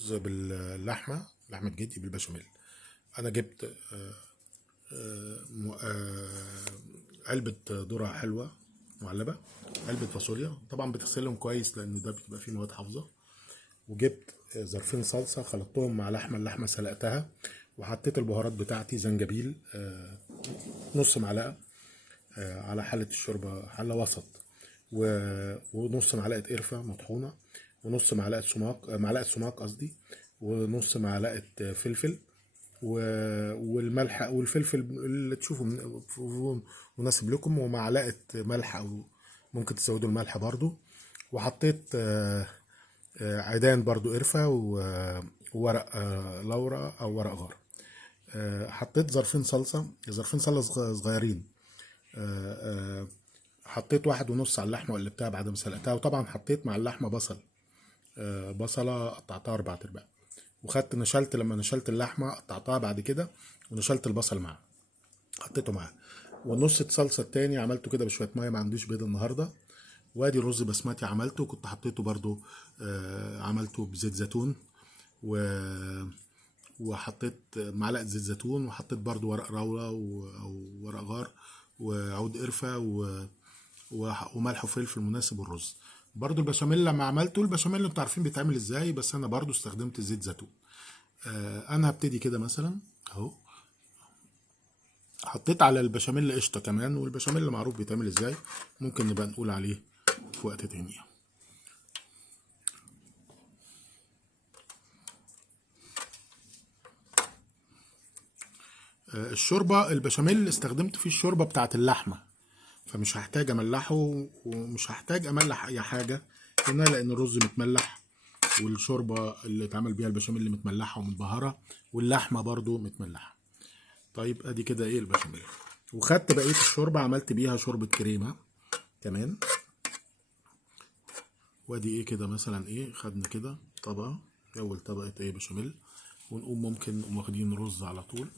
رز باللحمة، لحمة جدي بالبشاميل. أنا جبت علبة ذرة حلوة معلبة، علبة فاصوليا طبعا بتغسلهم كويس لأن ده بتبقى فيه مواد حافظة، وجبت ظرفين صلصة خلطتهم مع اللحمة سلقتها، وحطيت البهارات بتاعتي زنجبيل نص معلقة على حلة الشوربة، حلة وسط، ونص معلقة قرفة مطحونة، ونص معلقة سماق، معلقة سماق قصدي، ونص معلقة فلفل، والملح والفلفل اللي تشوفوا مناسب لكم، ومعلقة ملح أو ممكن تزودوا الملح برضو. وحطيت عيدان برضو قرفة، وورق لورا أو ورق غار. حطيت ظرفين صلصة صغيرين. حطيت 1.5 على اللحمة وقلبتها بعد ما سلقتها، وطبعا حطيت مع اللحمة بصلة قطعتها 4 ارباع، وخدت لما نشلت اللحمة قطعتها بعد كده، ونشلت البصل معاه حطيته معاه. والنص الصلصة التاني عملته كده بشوية مية، ما عنديش بيض النهاردة. وادي الرز بسمتي عملته، كنت حطيته برضو عملته بزيت زيتون، وحطيت معلقة زيت زيتون، وحطيت برضو ورق راولة أو ورق غار وعود قرفة وملح وفلفل مناسب الرز. برضو البشاميل لما عملته، البشاميل انتوا عارفين بيتعمل ازاي، بس انا برضو استخدمت زيت زيتون. انا هبتدي كده مثلا اهو، حطيت على البشاميل قشطة كمان، والبشاميل معروف بيتعمل ازاي، ممكن نبقى نقول عليه في وقت تاني. الشوربة البشاميل استخدمت فيه الشوربة بتاعت اللحمة، فمش هحتاج املحه، ومش هحتاج املح اي حاجة هنا لان الرز متملح، والشوربة اللي اتعمل بيها البشاميل اللي متملحة ومتبهرة، واللحمة برضو متملحة. طيب ادي كده ايه البشاميل، وخدت بقية الشوربة عملت بيها شوربة كريمة كمان. وادي ايه كده مثلا ايه، خدنا كده طبقة، اول طبقة ايه بشاميل، ونقوم ممكن نقوم واخدين رز على طول.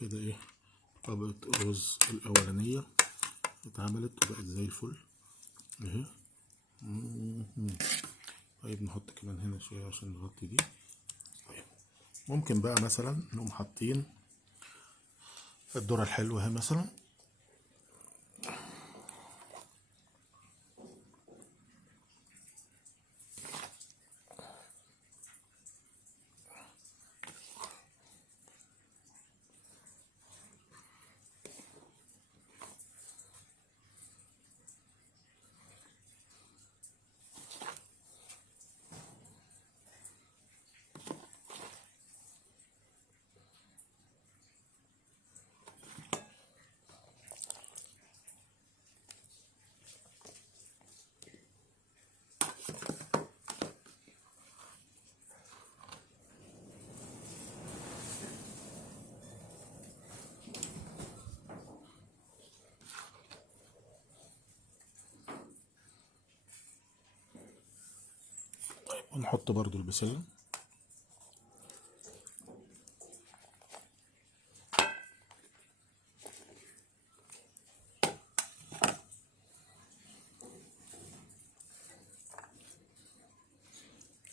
كده ايه طبقة الرز الأولانية اتعملت وبقت زي الفل اهي. طيب نحط كمان هنا شوية عشان نغطي دي. طيب ممكن بقى مثلا نقوم حاطين الذرة الحلوة اهي مثلا، ونحط برضو البسلة.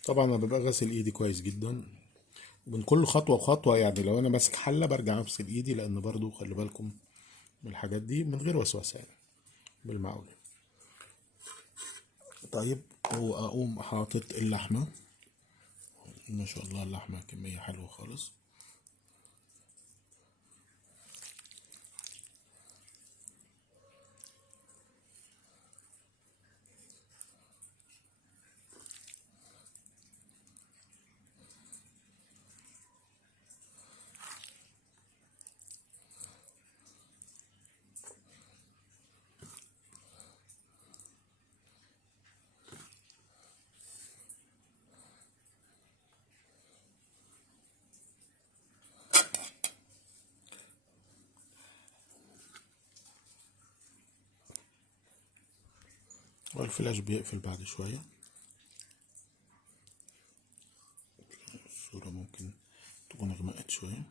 طبعا انا ببقى غاسل ايدي كويس جدا من كل خطوة وخطوة، يعني لو انا ماسك حلة برجع اغسل ايدي، لان برضو خلي بالكم من الحاجات دي من غير وسوسة يعني بالمعقول. طيب واقوم حاطط اللحمة، ما شاء الله اللحمة كمية حلوة خالص. والفلاش بيقفل بعد شوية. الصورة ممكن تكون غمقت شوية.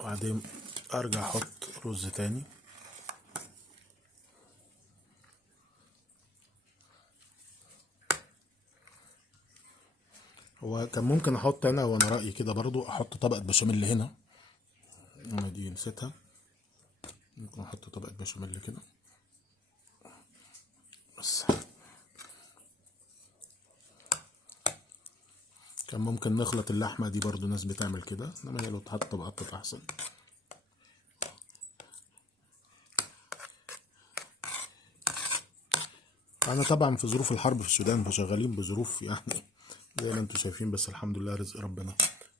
وبعدين ارجع احط رز تاني. هو كان ممكن احط انا، وانا رأيي كده برضو، احط طبقة بشاميل هنا. انا دي نسيتها. ممكن احط طبقة بشاميل كده بس. كان ممكن نخلط اللحمة دي برضو، ناس بتعمل كده، انما هي لو اتحط طبقات تبقى احسن. انا طبعا في ظروف الحرب في السودان، فشغالين بظروف يعني زي ما انتم شايفين، بس الحمد لله رزق ربنا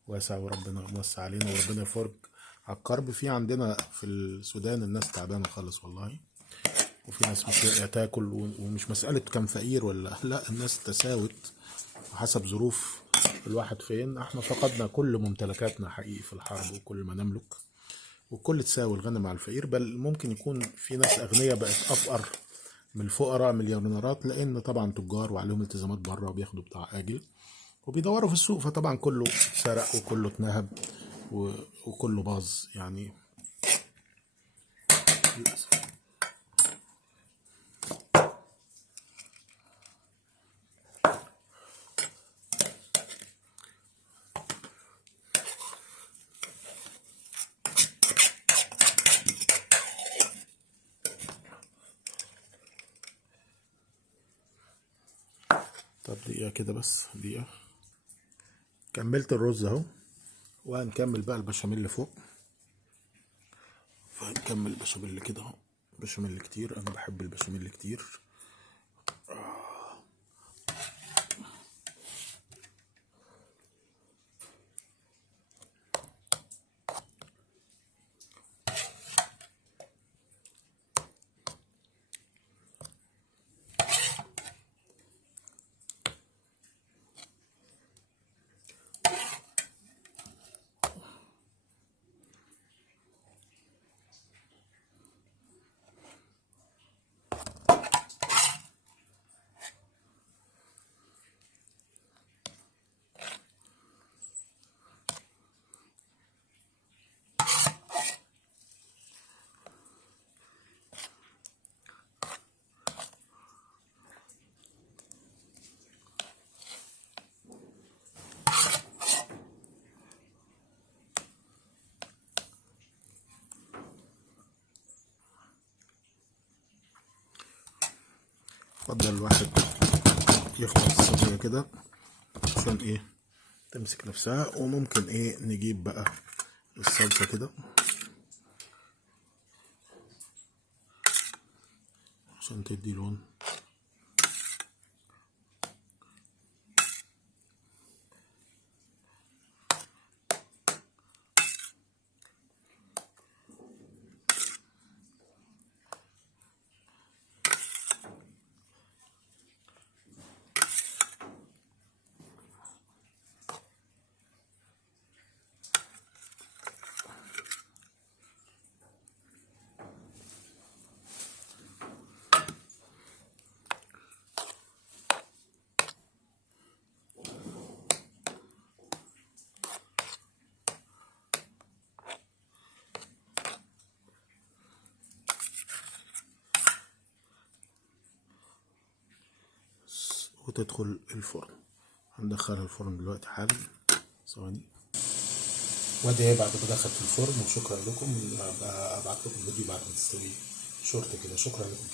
واسع، وربنا موسع علينا، وربنا يفرج على الكرب. في عندنا في السودان الناس تعبانه خالص والله، وفي ناس مش لاقيه تاكل، ومش مساله كان فقير ولا لا، الناس تساوت وحسب ظروف الواحد فين. احنا فقدنا كل ممتلكاتنا حقيقي في الحرب، وكل ما نملك، والكل تساوي الغني مع الفقير. بل ممكن يكون في ناس اغنياء بقت افقر من الفقراء مليونيرات، لان طبعا تجار وعليهم التزامات بره وبياخدوا بتاع اجل وبيدوروا في السوق، فطبعا كله سرق وكله اتنهب وكله باظ يعني للأسف. طب دقيقة كده بس، دقيقة. كملت الرز اهو، وهنكمل بقى البشاميل اللي فوق. فهنكمل بشاميل كده اهو، بشاميل كتير، انا بحب البشاميل كتير. اتفضل الواحد يخبط الصينية كده عشان ايه تمسك نفسها. وممكن ايه نجيب بقى الصلصة كده عشان تدي لون. وتدخل الفرن. هندخلها الفرن دلوقتي حالا، ثواني. وادي ايه بعد ما دخلت في الفرن. وشكرا لكم، ابعت لكم فيديو بعد ما تستوي شورت كده. شكرا لكم.